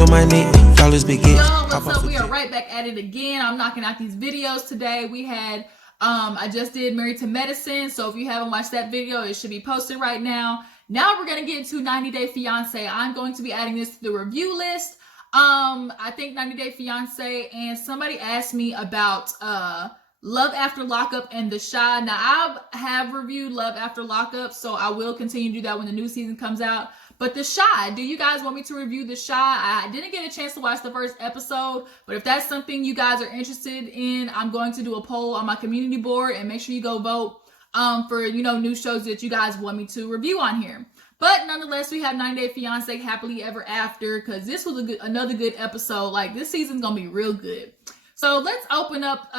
on my knee, y'all is big. Yo, what's up? We are right back at it again. I'm knocking out these videos today. We had, I just did Married to Medicine. So if you haven't watched that video, it should be posted right now. Now we're going to get into 90 Day Fiance. I'm going to be adding this to the review list. I think 90 Day Fiance, and somebody asked me about, Love After Lockup and The Chi. Now, I have reviewed Love After Lockup, so I will continue to do that when the new season comes out. But The Chi, do you guys want me to review The Chi? I didn't get a chance to watch the first episode, but if that's something you guys are interested in, I'm going to do a poll on my community board, and make sure you go vote for, you know, new shows that you guys want me to review on here. But nonetheless, we have 90 Day Fiance Happily Ever After, because this was another good episode. Like, this season's gonna be real good. So let's open up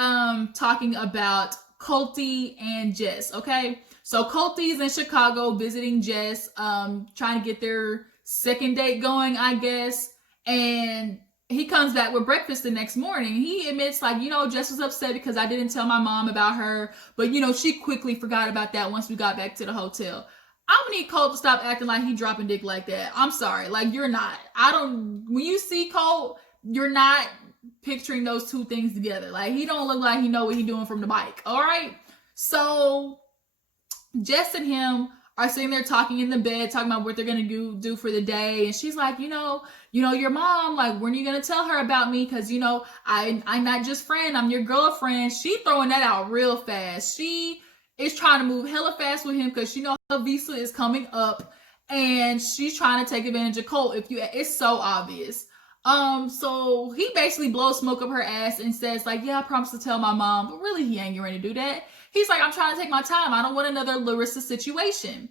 talking about Colty and Jess, okay? So Colty's in Chicago visiting Jess, trying to get their second date going, I guess. And he comes back with breakfast the next morning. He admits, like, you know, Jess was upset because I didn't tell my mom about her. But, you know, she quickly forgot about that once we got back to the hotel. I'm gonna need Colt to stop acting like he dropping dick like that. I'm sorry. Like, you're not. When you see Colt, you're not picturing those two things together. Like, he don't look like he know what he doing from the bike. All right. So Jess and him are sitting there talking in the bed, talking about what they're gonna do for the day. And she's like, you know, your mom, like, when are you gonna tell her about me? Because, you know, I'm not just friend, I'm your girlfriend. She throwing that out real fast. She is trying to move hella fast with him because she know her visa is coming up, and she's trying to take advantage of Colt. It's so obvious. So he basically blows smoke up her ass and says, like, yeah, I promise to tell my mom, but really he ain't ready to do that. He's like, I'm trying to take my time. I don't want another Larissa situation.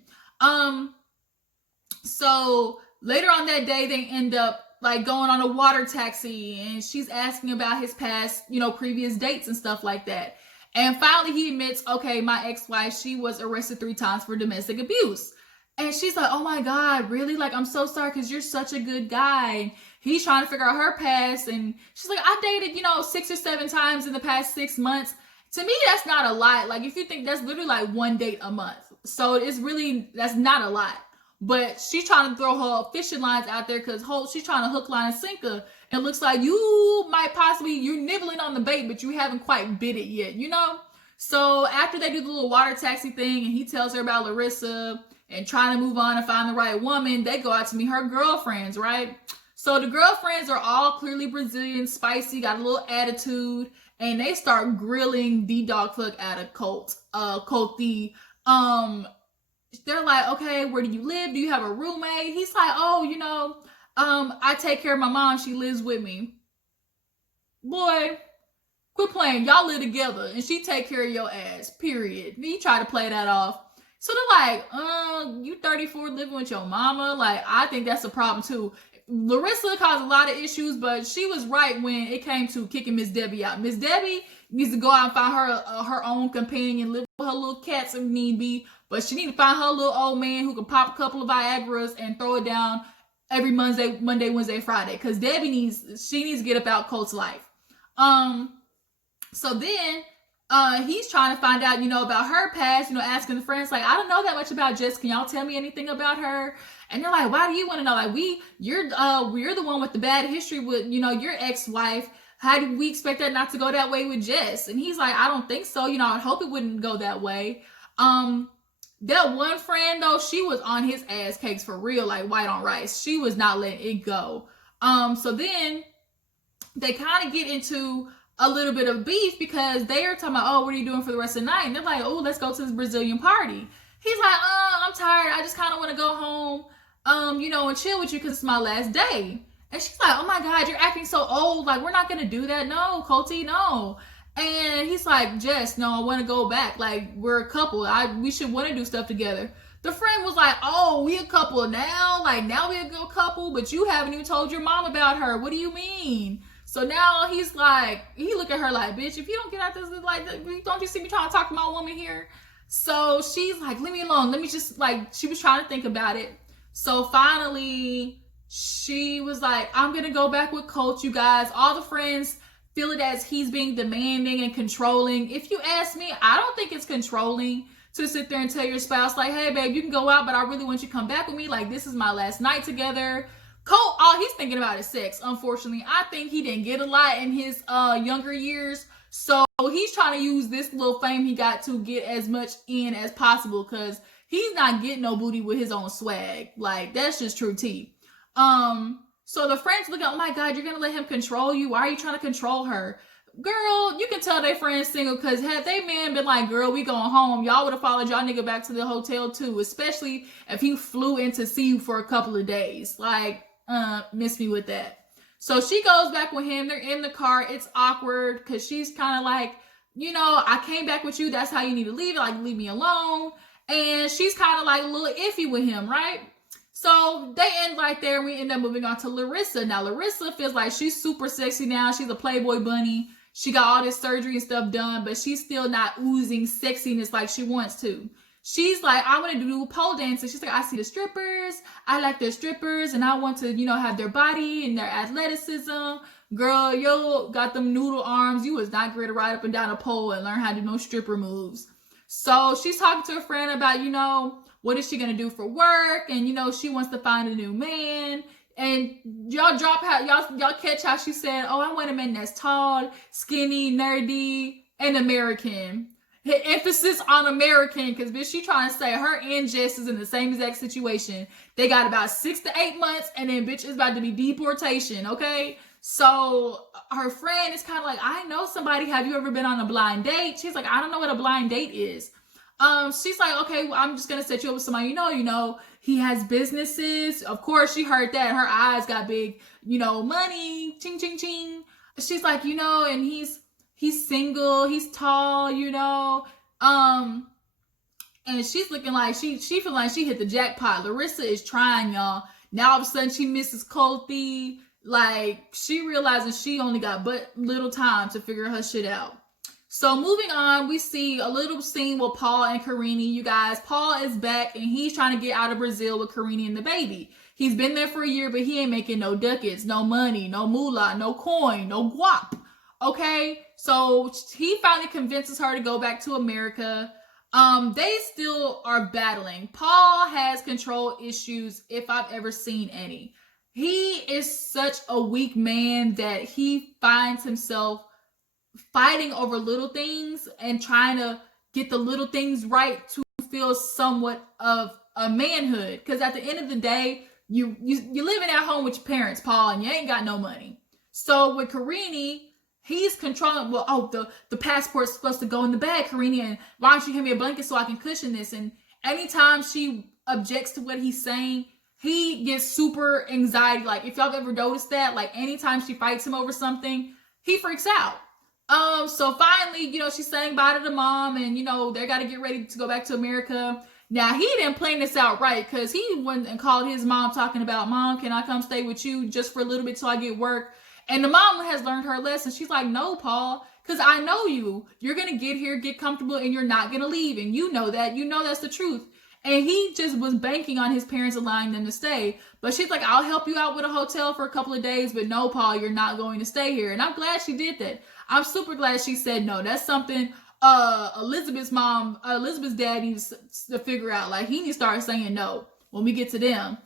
So later on that day, they end up like going on a water taxi, and she's asking about his past, you know, previous dates and stuff like that. And finally he admits, okay, my ex-wife, she was arrested 3 times for domestic abuse. And she's like, oh my God, really? Like, I'm so sorry because you're such a good guy. And he's trying to figure out her past. And she's like, I dated, you know, 6 or 7 times in the past 6 months. To me, that's not a lot. Like, if you think, that's literally like 1 date a month. So it's really, that's not a lot. But she's trying to throw her fishing lines out there because she's trying to hook, line, and sinker. And it looks like you might possibly, you're nibbling on the bait, but you haven't quite bit it yet, you know? So after they do the little water taxi thing and he tells her about Larissa and trying to move on and find the right woman, they go out to meet her girlfriends, right? So the girlfriends are all clearly Brazilian, spicy, got a little attitude, and they start grilling the dog fuck out of Colty. They're like, okay, where do you live? Do you have a roommate? He's like, oh, you know, I take care of my mom. She lives with me. Boy, quit playing. Y'all live together, and she take care of your ass, period. Then you try to play that off. So they're like, you 34 living with your mama? Like, I think that's a problem too. Larissa caused a lot of issues, but she was right when it came to kicking Miss Debbie out. Miss Debbie needs to go out and find her own companion, live with her little cats if need be, but she needs to find her little old man who can pop a couple of Viagra's and throw it down every Monday, Wednesday, Friday, because Debbie needs to get up out Colt's life. So then he's trying to find out, you know, about her past, you know, asking the friends, like, I don't know that much about Jess. Can y'all tell me anything about her? And they're like, why do you want to know? Like, we're the one with the bad history with, you know, your ex-wife. How do we expect that not to go that way with Jess? And he's like, I don't think so. You know, I hope it wouldn't go that way. That one friend though, she was on his ass cakes for real, like white on rice. She was not letting it go. So then they kind of get into a little bit of beef because they are talking about, oh, what are you doing for the rest of the night? And they're like, oh, let's go to this Brazilian party. He's like, I'm tired. I just kind of want to go home, you know, and chill with you because it's my last day. And she's like, oh my God, you're acting so old. Like, we're not going to do that. No, Colty, no. And he's like, Jess, no, I want to go back. Like, we're a couple. We should want to do stuff together. The friend was like, oh, we a couple now? Like, now we a good couple, but you haven't even told your mom about her. What do you mean? So now he's like, he look at her like, bitch, if you don't get out this, like, don't you see me trying to talk to my woman here? So she's like, leave me alone. Let me just, like, she was trying to think about it. So finally, she was like, I'm going to go back with Colt, you guys. All the friends feel it as he's being demanding and controlling. If you ask me, I don't think it's controlling to sit there and tell your spouse, like, hey, babe, you can go out, but I really want you to come back with me. Like, this is my last night together. Colt, all he's thinking about is sex, unfortunately. I think he didn't get a lot in his younger years. So he's trying to use this little fame he got to get as much in as possible, because he's not getting no booty with his own swag. Like, that's just true tea. So the friends look at, oh my God, you're gonna let him control you? Why are you trying to control her? Girl, you can tell they friends single, because had they man been like, girl, we going home, y'all would have followed y'all nigga back to the hotel too, especially if he flew in to see you for a couple of days. Like, miss me with that. So she goes back with him. They're in the car. It's awkward because she's kind of like, I came back with you. That's how you need to leave it. Like, leave me alone. And she's kind of like a little iffy with him, right? So they end right there. We end up moving on to Larissa. Now, Larissa feels like she's super sexy now. She's a Playboy bunny. She got all this surgery and stuff done, but she's still not oozing sexiness like she wants to. She's like, I want to do pole dancing. She's like, I see the strippers. I like their strippers, and I want to, have their body and their athleticism. Girl, yo got them noodle arms. You was not great to ride up and down a pole and learn how to do no stripper moves. So she's talking to a friend about, what is she going to do for work? And, she wants to find a new man. And y'all catch how she said, oh, I want a man that's tall, skinny, nerdy, and American. Emphasis on American, because bitch, she trying to say her and Jess is in the same exact situation. They got about 6 to 8 months, and then bitch is about to be deportation, okay? So her friend is kind of like, I know somebody. Have you ever been on a blind date? She's like, I don't know what a blind date is. She's like, okay, well, I'm just gonna set you up with somebody he has businesses. Of course, she heard that. Her eyes got big, money, ching, ching, ching. She's like, and he's single, he's tall, and she's looking like she feeling like she hit the jackpot. Larissa is trying, y'all. Now all of a sudden she misses Colty. Like, she realizing she only got but little time to figure her shit out. So moving on, we see a little scene with Paul and Karini. You guys, Paul is back and he's trying to get out of Brazil with Karini and the baby. He's been there for a year, but he ain't making no ducats, no money, no moolah, no coin, no guap. Okay, so he finally convinces her to go back to America. They still are battling. Paul has control issues if I've ever seen any. He is such a weak man that he finds himself fighting over little things and trying to get the little things right to feel somewhat of a manhood. Because at the end of the day, you living at home with your parents, Paul, and you ain't got no money. So with Karini, he's controlling, the passport's supposed to go in the bag, Karini, and why don't you give me a blanket so I can cushion this? And anytime she objects to what he's saying, he gets super anxiety. Like, if y'all have ever noticed that, like, anytime she fights him over something, he freaks out. So finally, she's saying bye to the mom, and, they got to get ready to go back to America. Now, he didn't plan this out right, because he went and called his mom talking about, Mom, can I come stay with you just for a little bit till I get work? And the mom has learned her lesson. She's like, no, Paul, because I know you. You're going to get here, get comfortable, and you're not going to leave. And you know that. You know that's the truth. And he just was banking on his parents allowing them to stay. But she's like, I'll help you out with a hotel for a couple of days, but no, Paul, you're not going to stay here. And I'm glad she did that. I'm super glad she said no. That's something Elizabeth's dad needs to figure out. Like, he needs to start saying no when we get to them.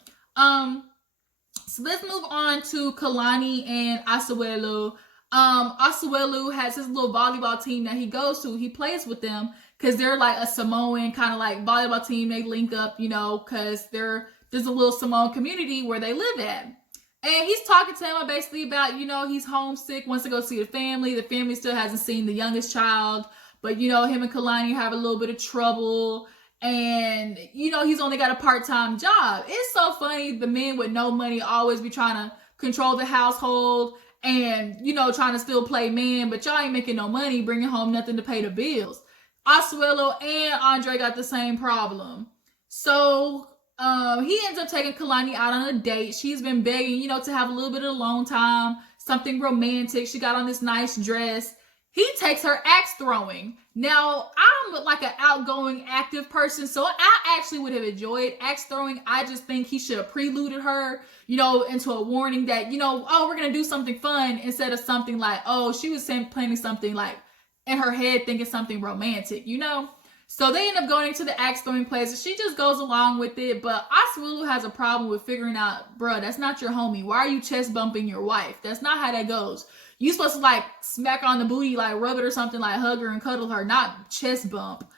So let's move on to Kalani and Asuelu. Asuelu has his little volleyball team that he goes to. He plays with them because they're like a Samoan kind of like volleyball team. They link up, because there's a little Samoan community where they live at. And he's talking to him basically about, he's homesick, wants to go see the family. The family still hasn't seen the youngest child. But, him and Kalani have a little bit of trouble. And, he's only got a part-time job. It's so funny. The men with no money always be trying to control the household and, trying to still play man. But y'all ain't making no money, bringing home nothing to pay the bills. Asuelo and Andrei got the same problem. So he ends up taking Kalani out on a date. She's been begging, to have a little bit of alone time, something romantic. She got on this nice dress. He takes her axe throwing. Now, I'm like an outgoing, active person, so I actually would have enjoyed axe throwing. I just think he should have preluded her, into a warning that, we're going to do something fun instead of something like, she was planning something like in her head thinking something romantic, So they end up going into the axe throwing place, and she just goes along with it. But Oswulu has a problem with figuring out, bro, that's not your homie. Why are you chest bumping your wife? That's not how that goes. You supposed to like smack her on the booty, like rub it or something, like hug her and cuddle her, not chest bump.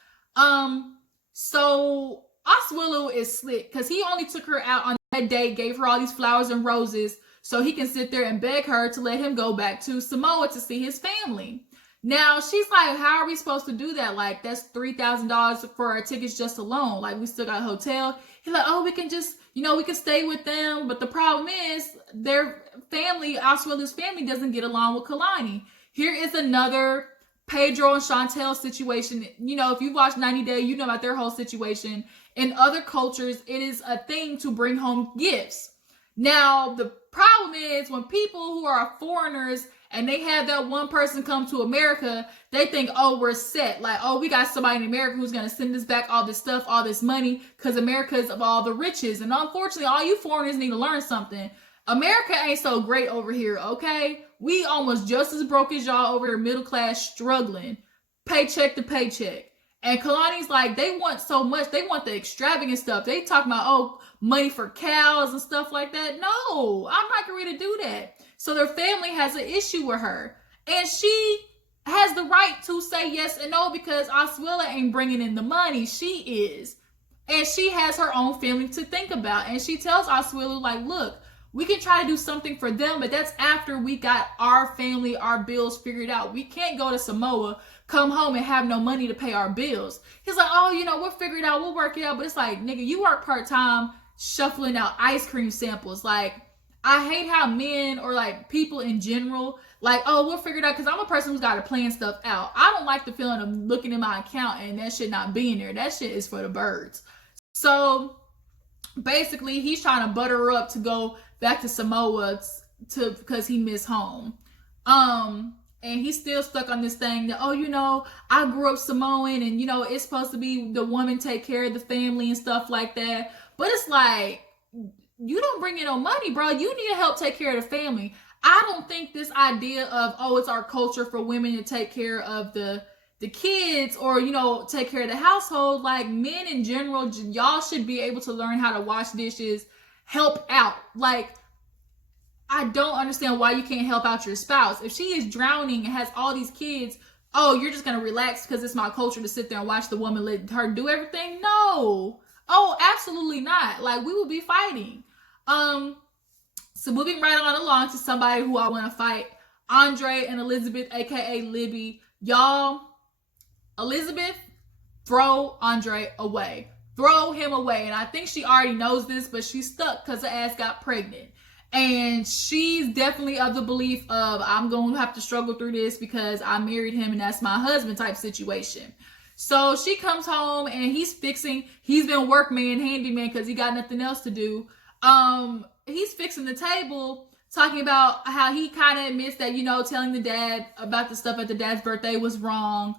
So Oswulu is slick because he only took her out on that date, gave her all these flowers and roses so he can sit there and beg her to let him go back to Samoa to see his family. Now she's like, how are we supposed to do that? Like, that's $3,000 for our tickets just alone. Like, we still got a hotel. He's like, oh, we can just, we can stay with them. But the problem is their family, Oswald's family, doesn't get along with Kalani. Here is another Pedro and Chantel situation. If you watch 90 Day, you know about their whole situation. In other cultures, it is a thing to bring home gifts. Now, the problem is when people who are foreigners and they have that one person come to America, they think, oh, we're set. Like, oh, we got somebody in America who's going to send us back all this stuff, all this money, because America is of all the riches. And unfortunately, all you foreigners need to learn something. America ain't so great over here, okay? We almost just as broke as y'all over here, middle class, struggling, paycheck to paycheck. And Kalani's like, they want so much. They want the extravagant stuff. They talking about, oh, money for cows and stuff like that. No, I'm not going to do that. So their family has an issue with her. And she has the right to say yes and no because Oswilla ain't bringing in the money. She is. And she has her own family to think about. And she tells Oswilla, like, look, we can try to do something for them, but that's after we got our family, our bills figured out. We can't go to Samoa, come home and have no money to pay our bills. He's like, oh, we'll figure it out. We'll work it out. But it's like, nigga, you work part-time shuffling out ice cream samples. Like, I hate how men or like people in general, like, oh, we'll figure it out. Because I'm a person who's got to plan stuff out. I don't like the feeling of looking in my account and that shit not being there. That shit is for the birds. So basically, he's trying to butter her up to go back to Samoa because he missed home. And he's still stuck on this thing that, oh, I grew up Samoan and, it's supposed to be the woman take care of the family and stuff like that. But it's like, you don't bring in no money, bro. You need to help take care of the family. I don't think this idea of, oh, it's our culture for women to take care of the kids or, take care of the household. Like, men in general, y'all should be able to learn how to wash dishes, help out. Like, I don't understand why you can't help out your spouse. If she is drowning and has all these kids, oh, you're just going to relax because it's my culture to sit there and watch the woman let her do everything? No. Oh, absolutely not. Like, we will be fighting. So moving right on along to somebody who I want to fight, Andrei and Elizabeth, aka Libby. Y'all, Elizabeth, throw Andrei away. Throw him away. And I think she already knows this, but she's stuck because her ass got pregnant. And she's definitely of the belief of, I'm going to have to struggle through this because I married him and that's my husband type situation. So she comes home and he's been workman, handyman because he got nothing else to do. He's fixing the table, talking about how he kind of admits that, telling the dad about the stuff at the dad's birthday was wrong.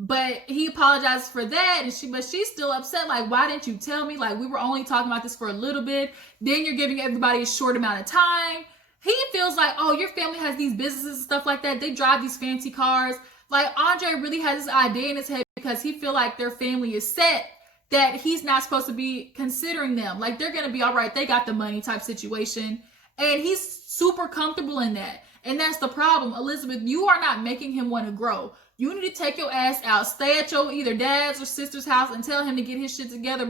But he apologizes for that, but she's still upset. Like, why didn't you tell me? Like, we were only talking about this for a little bit. Then you're giving everybody a short amount of time. He feels like, oh, your family has these businesses and stuff like that. They drive these fancy cars. Like, Andrei really has this idea in his head because he feel like their family is set, that he's not supposed to be considering them. Like, they're going to be all right. They got the money type situation. And he's super comfortable in that. And that's the problem. Elizabeth, you are not making him want to grow. You need to take your ass out, stay at your either dad's or sister's house and tell him to get his shit together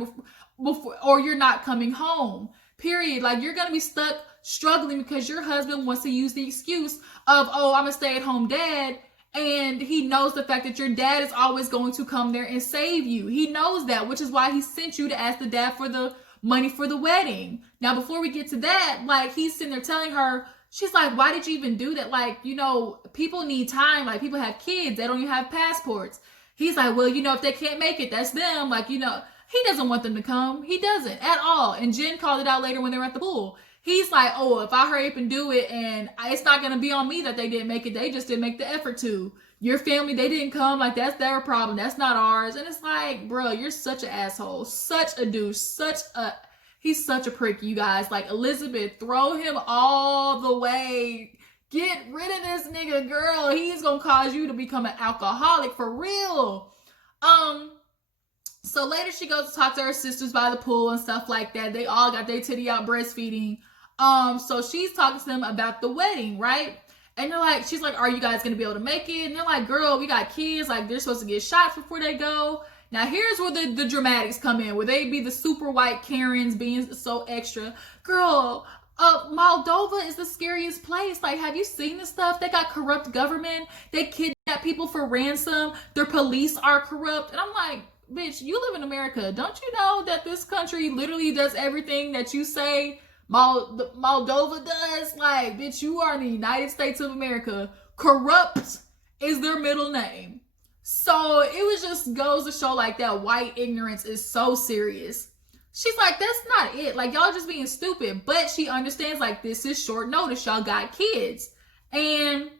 before or you're not coming home. Period. Like, you're going to be stuck struggling because your husband wants to use the excuse of, oh, I'm a stay-at-home dad. And he knows the fact that your dad is always going to come there and save you. He knows that, which is why he sent you to ask the dad for the money for the wedding. Now, before we get to that, like, he's sitting there telling her, she's like, why did you even do that? Like, people need time. Like, people have kids. They don't even have passports. He's like, well, if they can't make it, that's them. Like, he doesn't want them to come. He doesn't at all. And Jen called it out later when they were at the pool. He's like, oh, if I hurry up and do it and it's not going to be on me that they didn't make it. They just didn't make the effort to. Your family, they didn't come. Like, that's their problem. That's not ours. And it's like, bro, you're such an asshole. Such a douche. He's such a prick, you guys. Like, Elizabeth, throw him all the way. Get rid of this nigga, girl. He's going to cause you to become an alcoholic for real. Um, so later she goes to talk to her sisters by the pool and stuff like that. They all got their titty out breastfeeding. So she's talking to them about the wedding, right? And they're like, she's like, are you guys gonna be able to make it? And they're like, girl, we got kids, like they're supposed to get shots before they go. Now here's where the dramatics come in, where they be the super white Karens being so extra. Girl, Moldova is the scariest place. Like, have you seen this stuff? They got corrupt government. They kidnap people for ransom. Their police are corrupt. And I'm like, bitch, you live in America. Don't you know that this country literally does everything that you say Moldova does? Like, bitch, you are in the United States of America. Corrupt is their middle name. So it was just goes to show like that white ignorance is so serious. She's like, that's not it. Like, y'all just being stupid. But she understands, like, this is short notice. Y'all got kids. And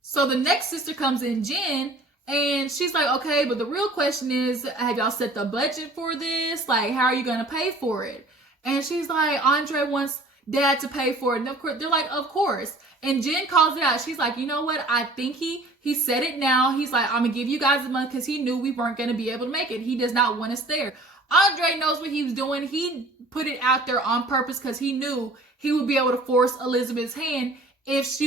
so the next sister comes in, Jen, and she's like, okay, but the real question is, have y'all set the budget for this? Like, how are you gonna pay for it? And she's like, Andrei wants dad to pay for it. And of course, they're like, of course. And Jen calls it out. She's like, you know what? I think he said it now. He's like, I'm gonna give you guys the money because he knew we weren't gonna be able to make it. He does not want us there. Andrei knows what he was doing. He put it out there on purpose because he knew he would be able to force Elizabeth's hand if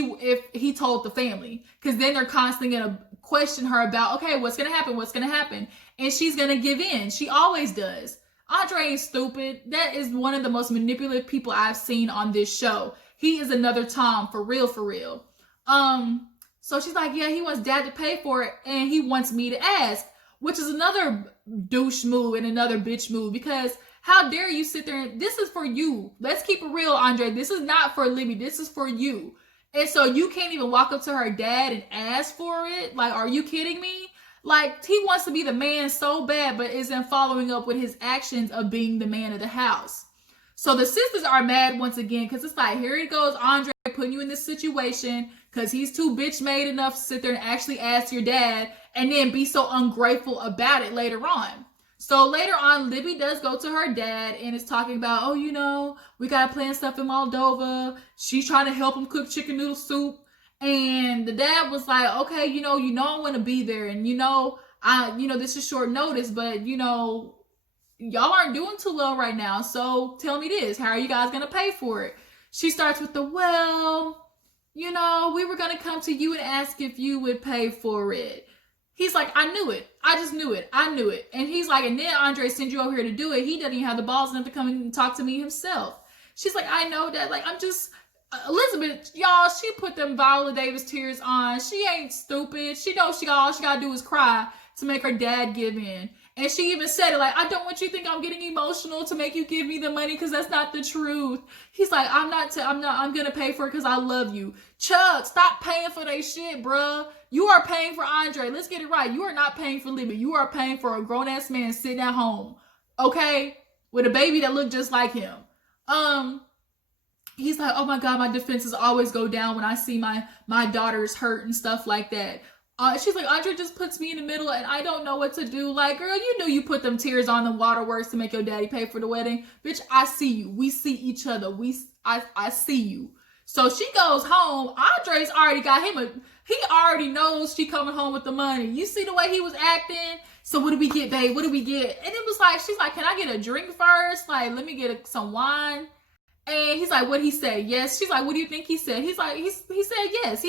he told the family. Because then they're constantly gonna question her about, okay, what's gonna happen? And she's gonna give in. She always does. Andrei is stupid. That is one of the most manipulative people I've seen on this show. He is another Tom, for real. So she's like, yeah, he wants dad to pay for it, and he wants me to ask, which is another douche move and another bitch move, because how dare you sit there and, this is for you. Let's keep it real, Andrei. This is not for Libby. This is for you. And so you can't even walk up to her dad and ask for it? Like, are you kidding me? Like, he wants to be the man so bad, but isn't following up with his actions of being the man of the house. So the sisters are mad once again, because it's like, here he goes, Andrei, putting you in this situation because he's too bitch made enough to sit there and actually ask your dad and then be so ungrateful about it later on. So later on, Libby does go to her dad and is talking about, oh, you know, we got to plan stuff in Moldova. She's trying to help him cook chicken noodle soup. And the dad was like, okay, you know, I want to be there. And, this is short notice, but, y'all aren't doing too well right now. So tell me this, how are you guys going to pay for it? She starts with we were going to come to you and ask if you would pay for it. He's like, I knew it. I just knew it. I knew it. And he's like, and then Andrei sent you over here to do it. He doesn't even have the balls enough to come and talk to me himself. She's like, I know that. Like, I'm just... Elizabeth, y'all, she put them Viola Davis tears on. She ain't stupid. She knows all she gotta do is cry to make her dad give in. And she even said it like, I don't want you to think I'm getting emotional to make you give me the money because that's not the truth. He's like, I'm gonna pay for it because I love you. Chuck, stop paying for that shit, bruh. You are paying for Andrei. Let's get it right. You are not paying for Libby. You are paying for a grown-ass man sitting at home, okay? With a baby that looked just like him. He's like, oh my God, my defenses always go down when I see my daughters hurt and stuff like that. She's like, Andrei just puts me in the middle and I don't know what to do. Like, girl, you knew you put them tears on the waterworks to make your daddy pay for the wedding. Bitch, I see you. We see each other. I see you. So she goes home. Andrei's already got him he already knows she coming home with the money. You see the way he was acting? So what do we get, babe? What do we get? And it was like, she's like, can I get a drink first? Like, let me get some wine. And he's like, what'd he say? Yes. She's like, what do you think he said? He's like, he said yes.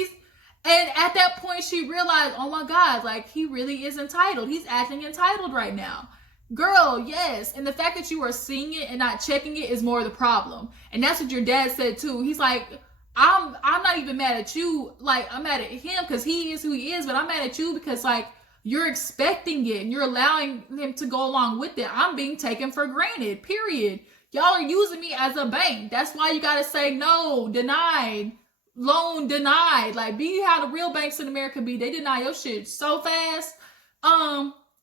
And at that point, she realized, oh my God, like, he really is entitled. He's acting entitled right now. Girl, yes. And the fact that you are seeing it and not checking it is more the problem. And that's what your dad said too. He's like, I'm not even mad at you. Like, I'm mad at him because he is who he is, but I'm mad at you because, like, you're expecting it and you're allowing him to go along with it. I'm being taken for granted, period. Y'all are using me as a bank. That's why you got to say no, denied, loan denied. Like, be how the real banks in America be. They deny your shit so fast.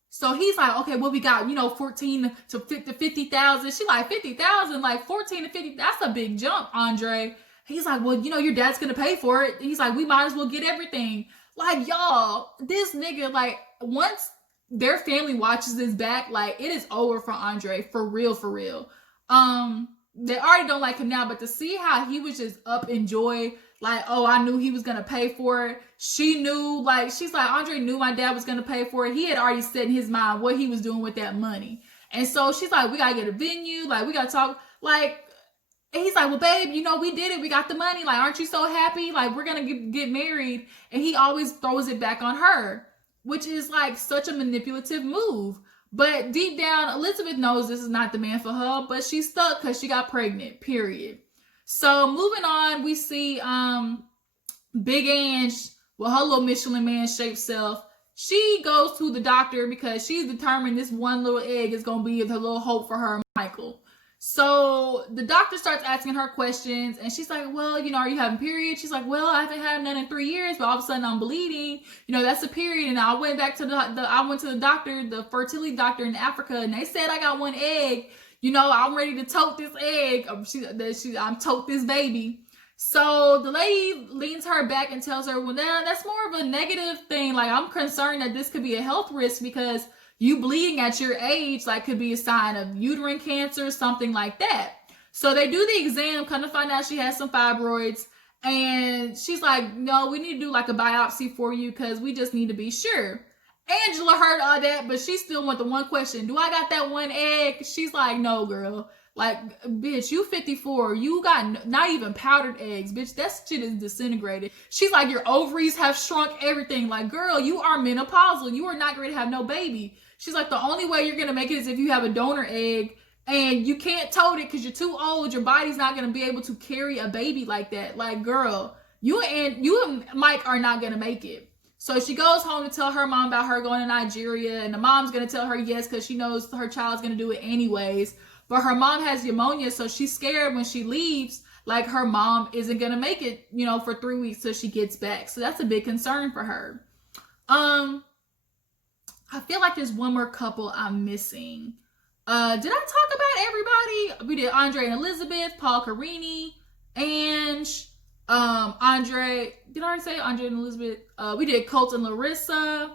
So he's like, okay, well, we got, 14 to 50,000. She like, 50,000, like 14 to 50. That's a big jump, Andrei. He's like, well, your dad's going to pay for it. He's like, we might as well get everything. Like, y'all, this nigga, like, once their family watches this back, like, it is over for Andrei, for real, for real. they already don't like him now, but to see how he was just up in joy, like, oh, I knew he was gonna pay for it. She knew, like, she's like, Andrei knew my dad was gonna pay for it. He had already set in his mind what he was doing with that money. And so she's like, we gotta get a venue, like, we gotta talk, like, and he's like, well, babe, you know, we did it. We got the money. Like, aren't you so happy? Like, we're going to get married. And he always throws it back on her, which is like such a manipulative move. But deep down, Elizabeth knows this is not the man for her, but she's stuck because she got pregnant, period. So moving on, we see Big Ange with her little Michelin Man shaped self. She goes to the doctor because she's determined this one little egg is going to be the little hope for her and Michael. So the doctor starts asking her questions, and she's like, well, you know, are you having periods? She's like, well, I haven't had none in 3 years, but all of a sudden I'm bleeding. You know, that's a period. And I went back to I went to the doctor, the fertility doctor in Africa, and they said I got one egg. You know, I'm ready to tote this egg. I'm tote this baby. So the lady leans her back and tells her, well, that's more of a negative thing. Like, I'm concerned that this could be a health risk because you bleeding at your age, like, could be a sign of uterine cancer, something like that. So they do the exam, kind of find out she has some fibroids. And she's like, no, we need to do like a biopsy for you because we just need to be sure. Angela heard all that, but she still want the one question. Do I got that one egg? She's like, no, girl. Like, bitch, you 54. You got not even powdered eggs, bitch. That shit is disintegrated. She's like, your ovaries have shrunk, everything. Like, girl, you are menopausal. You are not going to have no baby. She's like, the only way you're going to make it is if you have a donor egg, and you can't tote it because you're too old. Your body's not going to be able to carry a baby like that. Like, girl, you and Mike are not going to make it. So she goes home to tell her mom about her going to Nigeria, and the mom's going to tell her yes because she knows her child's going to do it anyways. But her mom has pneumonia, so she's scared when she leaves, like, her mom isn't going to make it, you know, for 3 weeks till she gets back. So that's a big concern for her. I feel like there's one more couple I'm missing. Did I talk about everybody? We did Andrei and Elizabeth, Paul Carini, Ange, Andrei. Did I already say Andrei and Elizabeth? We did Colt and Larissa.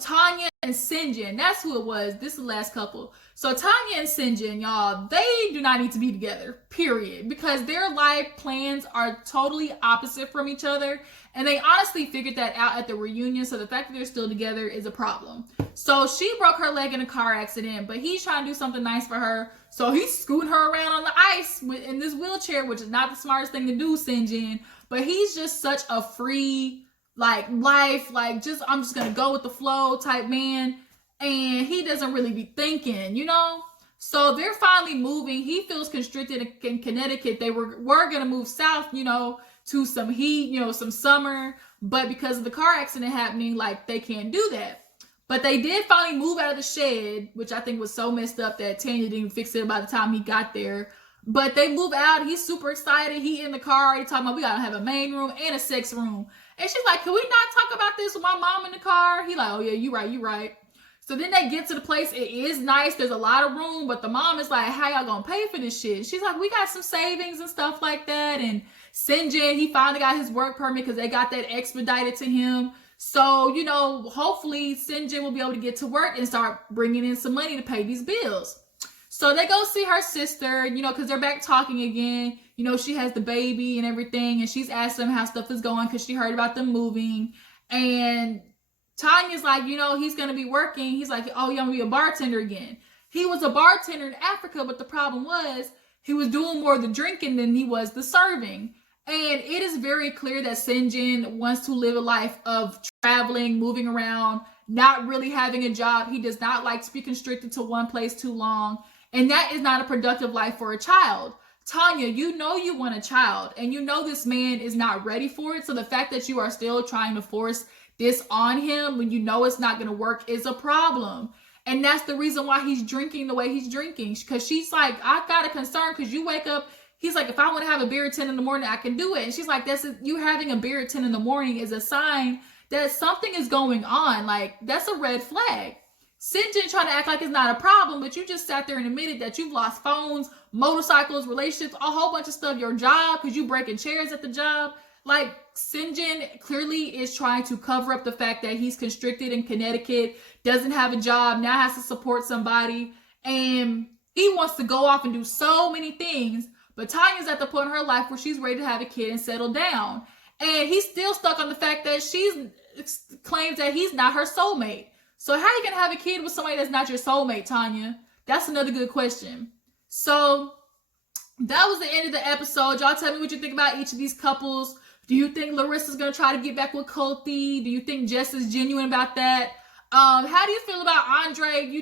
Tanya and Sinjin. That's who it was. This is the last couple. So Tanya and Sinjin, y'all, they do not need to be together, period. Because their life plans are totally opposite from each other. And they honestly figured that out at the reunion. So the fact that they're still together is a problem. So she broke her leg in a car accident, but he's trying to do something nice for her. So he's scooting her around on the ice in this wheelchair, which is not the smartest thing to do, Sinjin. But he's just such a free, like, life, like, just, I'm just going to go with the flow type man. And he doesn't really be thinking, you know? So they're finally moving. He feels constricted in Connecticut. They were going to move south, you know, to some heat, you know, some summer. But because of the car accident happening, like, they can't do that. But they did finally move out of the shed, which I think was so messed up that Tanya didn't even fix it by the time he got there. But they move out. He's super excited. He in the car. He talking about, we got to have a main room and a sex room. And she's like, can we not talk about this with my mom in the car? He like, oh, yeah, you right. So then they get to the place. It is nice. There's a lot of room. But the mom is like, how y'all going to pay for this shit? She's like, we got some savings and stuff like that. And Sinjin, he finally got his work permit because they got that expedited to him. So, you know, hopefully Sinjin will be able to get to work and start bringing in some money to pay these bills. So they go see her sister, you know, because they're back talking again. You know, she has the baby and everything. And she's asking them how stuff is going because she heard about them moving. And Tanya's like, you know, he's going to be working. He's like, oh, you're going to be a bartender again. He was a bartender in Africa, but the problem was he was doing more of the drinking than he was the serving. And it is very clear that Sinjin wants to live a life of traveling, moving around, not really having a job. He does not like to be constricted to one place too long. And that is not a productive life for a child. Tanya, you know you want a child, and you know this man is not ready for it. So the fact that you are still trying to force this on him when you know it's not going to work is a problem. And that's the reason why he's drinking the way he's drinking. Because she's like, I got a concern because you wake up. He's like, if I want to have a beer at 10 in the morning, I can do it. And she's like, you having a beer at 10 in the morning is a sign that something is going on. Like, that's a red flag. Sinjin trying to act like it's not a problem, but you just sat there and admitted that you've lost phones, motorcycles, relationships, a whole bunch of stuff, your job, because you breaking chairs at the job. Like, Sinjin clearly is trying to cover up the fact that he's constricted in Connecticut, doesn't have a job, now has to support somebody, and he wants wants to go off and do so many things, but Tanya's at the point in her life where she's ready to have a kid and settle down. And he's still stuck on the fact that she claims that he's not her soulmate. So how are you going to have a kid with somebody that's not your soulmate, Tanya? That's another good question. So that was the end of the episode. Y'all tell me what you think about each of these couples. Do you think Larissa's going to try to get back with Colty? Do you think Jess is genuine about that? How do you feel about Andrei,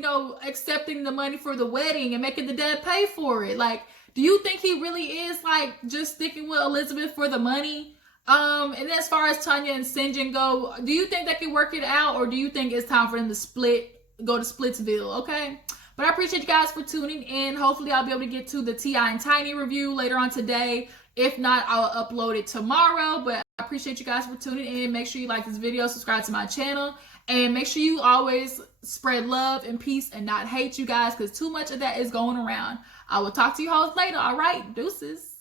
accepting the money for the wedding and making the dad pay for it? Like, do you think he really is, like, just sticking with Elizabeth for the money? And then as far as Tanya and Sinjin go, do you think they can work it out, or do you think it's time for them to go to Splitsville, okay? But I appreciate you guys for tuning in. Hopefully I'll be able to get to the T.I. and Tiny review later on today. If not, I'll upload it tomorrow. But I appreciate you guys for tuning in. Make sure you like this video, subscribe to my channel, and make sure you always spread love and peace and not hate, you guys, because too much of that is going around. I will talk to you all later. All right, deuces.